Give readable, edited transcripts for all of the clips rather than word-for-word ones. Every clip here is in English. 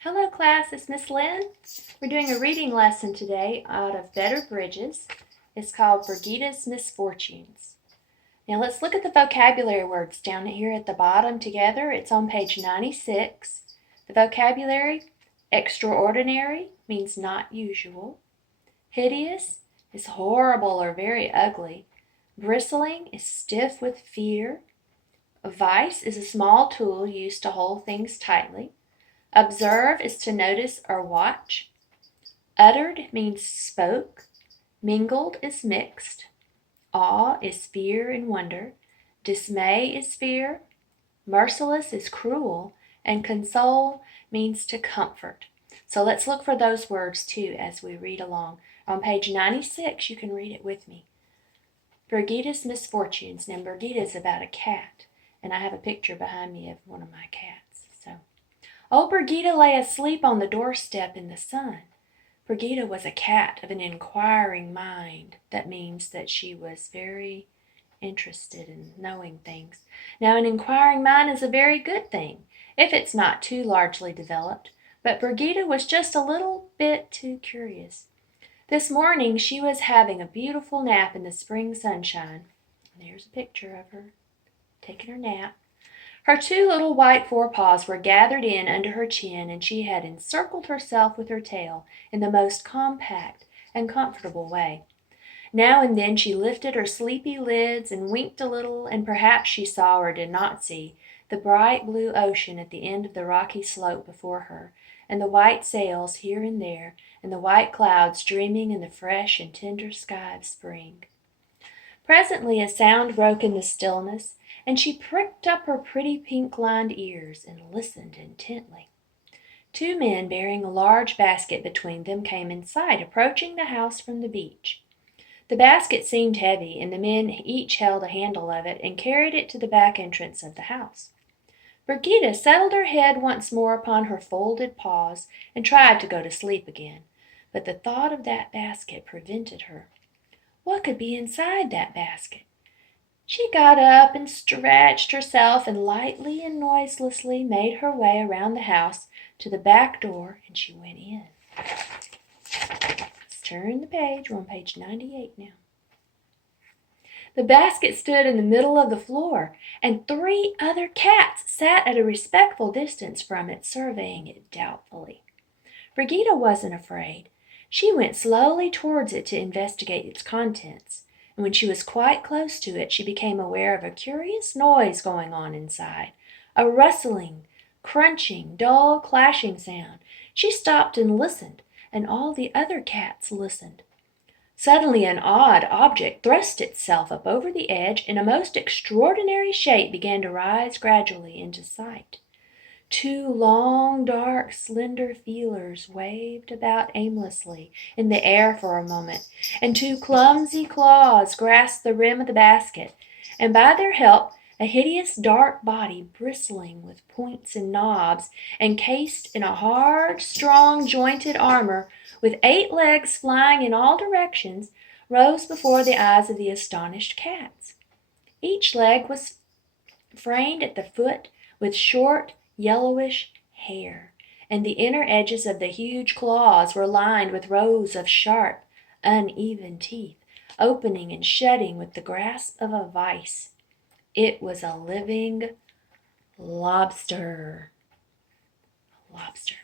Hello class, it's Miss Lynn. We're doing a reading lesson today out of Better Bridges. It's called Bergetta's Misfortunes. Now let's look at the vocabulary words down here at the bottom together. It's on page 96. The vocabulary: extraordinary means not usual. Hideous is horrible or very ugly. Bristling is stiff with fear. A vice is a small tool used to hold things tightly. Observe is to notice or watch. Uttered means spoke. Mingled is mixed. Awe is fear and wonder. Dismay is fear. Merciless is cruel. And console means to comfort. So let's look for those words too as we read along. On page 96, you can read it with me. Bergetta's Misfortunes. Now, Bergetta is about a cat, and I have a picture behind me of one of my cats. Old Bergetta lay asleep on the doorstep in the sun. Bergetta was a cat of an inquiring mind. That means that she was very interested in knowing things. Now, an inquiring mind is a very good thing, if it's not too largely developed, but Bergetta was just a little bit too curious. This morning she was having a beautiful nap in the spring sunshine. There's a picture of her taking her nap. Her two little white forepaws were gathered in under her chin, and she had encircled herself with her tail in the most compact and comfortable way. Now and then she lifted her sleepy lids and winked a little, and perhaps she saw or did not see the bright blue ocean at the end of the rocky slope before her, and the white sails here and there, and the white clouds dreaming in the fresh and tender sky of spring. Presently a sound broke in the stillness, and she pricked up her pretty pink-lined ears and listened intently. Two men bearing a large basket between them came in sight, approaching the house from the beach. The basket seemed heavy, and the men each held a handle of it and carried it to the back entrance of the house. Bergetta settled her head once more upon her folded paws and tried to go to sleep again, but the thought of that basket prevented her. What could be inside that basket? She got up and stretched herself and lightly and noiselessly made her way around the house to the back door, and she went in. Let's turn the page. We're on page 98 now. The basket stood in the middle of the floor, and three other cats sat at a respectful distance from it, surveying it doubtfully. Bergetta wasn't afraid. She went slowly towards it to investigate its contents, and when she was quite close to it, she became aware of a curious noise going on inside, a rustling, crunching, dull, clashing sound. She stopped and listened, and all the other cats listened. Suddenly an odd object thrust itself up over the edge, and a most extraordinary shape began to rise gradually into sight. Two long, dark, slender feelers waved about aimlessly in the air for a moment, and two clumsy claws grasped the rim of the basket, and by their help a hideous dark body bristling with points and knobs, and cased in a hard, strong, jointed armor, with 8 legs flying in all directions, rose before the eyes of the astonished cats. Each leg was framed at the foot with short, yellowish hair, and the inner edges of the huge claws were lined with rows of sharp, uneven teeth, opening and shutting with the grasp of a vice. It was a living lobster. Lobster.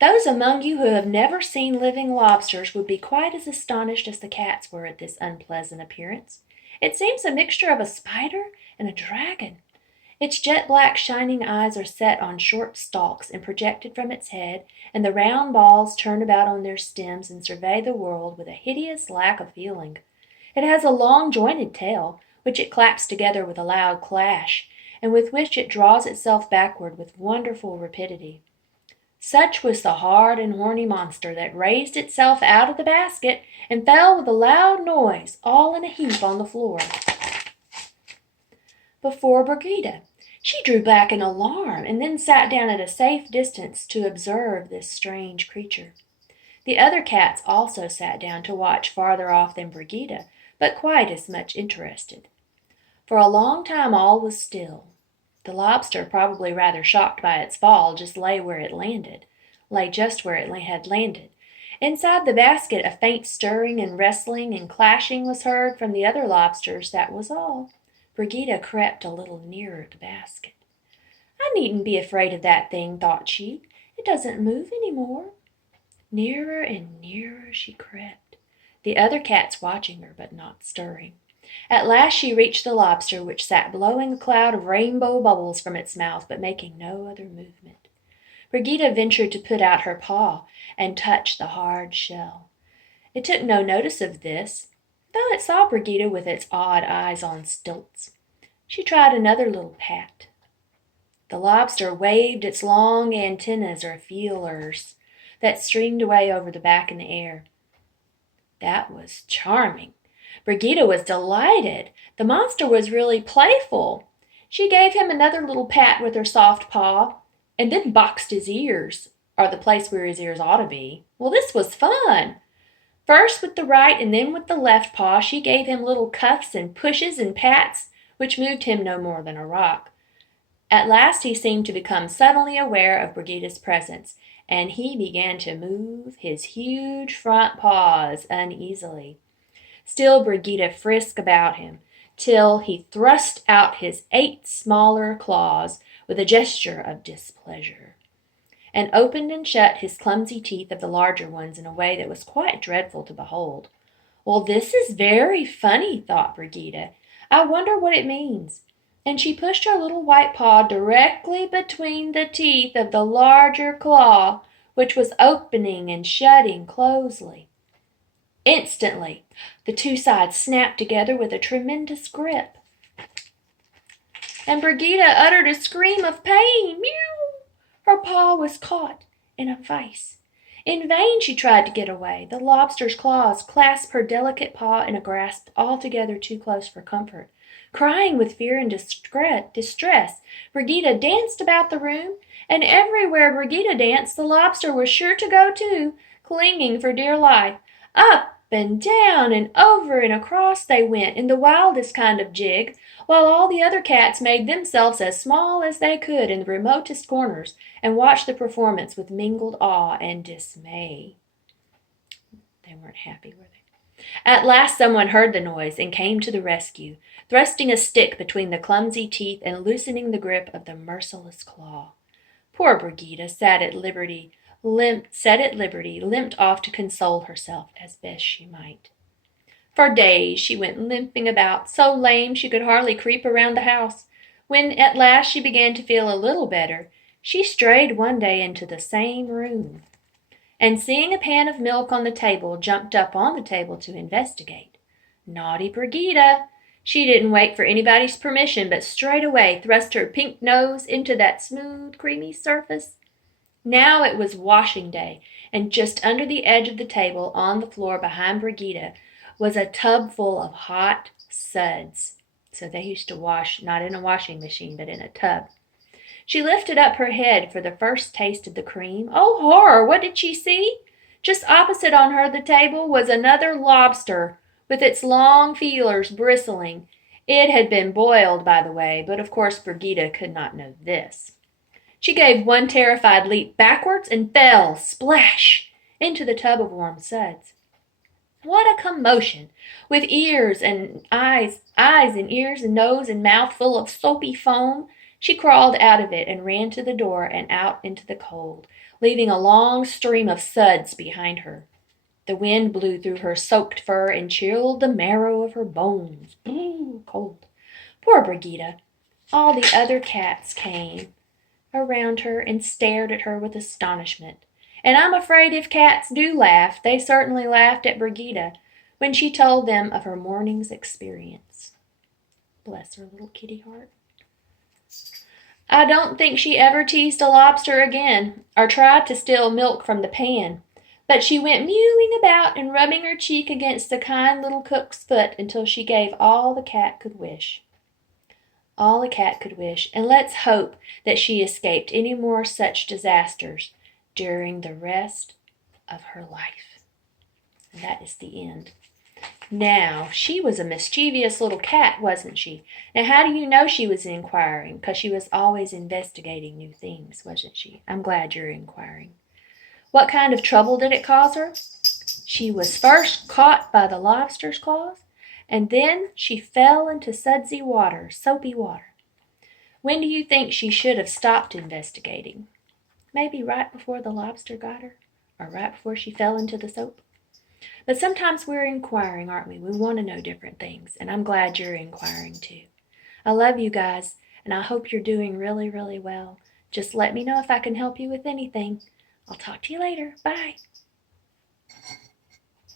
Those among you who have never seen living lobsters would be quite as astonished as the cats were at this unpleasant appearance. It seems a mixture of a spider and a dragon. Its jet-black shining eyes are set on short stalks and projected from its head, and the round balls turn about on their stems and survey the world with a hideous lack of feeling. It has a long jointed tail, which it claps together with a loud clash, and with which it draws itself backward with wonderful rapidity. Such was the hard and horny monster that raised itself out of the basket and fell with a loud noise all in a heap on the floor before Bergetta. She drew back in alarm, and then sat down at a safe distance to observe this strange creature. The other cats also sat down to watch farther off than Bergetta, but quite as much interested. For a long time all was still. The lobster, probably rather shocked by its fall, just lay where it landed, lay just where it had landed. Inside the basket, a faint stirring and wrestling and clashing was heard from the other lobsters, that was all. Bergetta crept a little nearer the basket. I needn't be afraid of that thing, thought she. It doesn't move any more. Nearer and nearer she crept, the other cats watching her but not stirring. At last she reached the lobster, which sat blowing a cloud of rainbow bubbles from its mouth, but making no other movement. Bergetta ventured to put out her paw and touch the hard shell. It took no notice of this, though it saw Bergetta with its odd eyes on stilts. She tried another little pat. The lobster waved its long antennas or feelers that streamed away over the back in the air. That was charming. Bergetta was delighted. The monster was really playful. She gave him another little pat with her soft paw, and then boxed his ears, or the place where his ears ought to be. Well, this was fun. First with the right and then with the left paw, she gave him little cuffs and pushes and pats, which moved him no more than a rock. At last he seemed to become suddenly aware of Bergetta's presence, and he began to move his huge front paws uneasily. Still Bergetta frisked about him, till he thrust out his 8 smaller claws with a gesture of displeasure, and opened and shut his clumsy teeth of the larger ones in a way that was quite dreadful to behold. Well, this is very funny, thought Bergetta. I wonder what it means. And she pushed her little white paw directly between the teeth of the larger claw, which was opening and shutting closely. Instantly, the 2 sides snapped together with a tremendous grip, and Bergetta uttered a scream of pain. Meow! Her paw was caught in a vise. In vain she tried to get away. The lobster's claws clasped her delicate paw in a grasp altogether too close for comfort. Crying with fear and distress, Bergetta danced about the room, and everywhere Bergetta danced, the lobster was sure to go too, clinging for dear life. Up and down and over and across they went in the wildest kind of jig, while all the other cats made themselves as small as they could in the remotest corners and watched the performance with mingled awe and dismay. They weren't happy, were they? At last someone heard the noise and came to the rescue, thrusting a stick between the clumsy teeth and loosening the grip of the merciless claw. Poor Bergetta, set at liberty, limped off to console herself as best she might. For days she went limping about, so lame she could hardly creep around the house. When at last she began to feel a little better, she strayed one day into the same room, and seeing a pan of milk on the table, jumped up on the table to investigate. Naughty Bergetta! She didn't wait for anybody's permission, but straightway thrust her pink nose into that smooth, creamy surface. Now it was washing day, and just under the edge of the table, on the floor behind Bergetta, was a tub full of hot suds. So they used to wash, not in a washing machine, but in a tub. She lifted up her head for the first taste of the cream. Oh, horror! What did she see? Just opposite on her the table was another lobster, with its long feelers bristling. It had been boiled, by the way, but of course Bergetta could not know this. She gave one terrified leap backwards and fell, splash, into the tub of warm suds. What a commotion! With ears and eyes and ears and nose and mouth full of soapy foam, she crawled out of it and ran to the door and out into the cold, leaving a long stream of suds behind her. The wind blew through her soaked fur and chilled the marrow of her bones. Cold. Poor Bergetta! All the other cats came around her and stared at her with astonishment. And I'm afraid if cats do laugh, they certainly laughed at Bergetta when she told them of her morning's experience. Bless her little kitty heart. I don't think she ever teased a lobster again, or tried to steal milk from the pan, but she went mewing about and rubbing her cheek against the kind little cook's foot until she gave all the cat could wish. All a cat could wish, and let's hope that she escaped any more such disasters during the rest of her life. And that is the end. Now, she was a mischievous little cat, wasn't she? Now, how do you know she was inquiring? Because she was always investigating new things, wasn't she? I'm glad you're inquiring. What kind of trouble did it cause her? She was first caught by the lobster's claws, and then she fell into sudsy water, soapy water. When do you think she should have stopped investigating? Maybe right before the lobster got her, or right before she fell into the soap. But sometimes we're inquiring, aren't we? We want to know different things, and I'm glad you're inquiring too. I love you guys, and I hope you're doing really, really well. Just let me know if I can help you with anything. I'll talk to you later. Bye.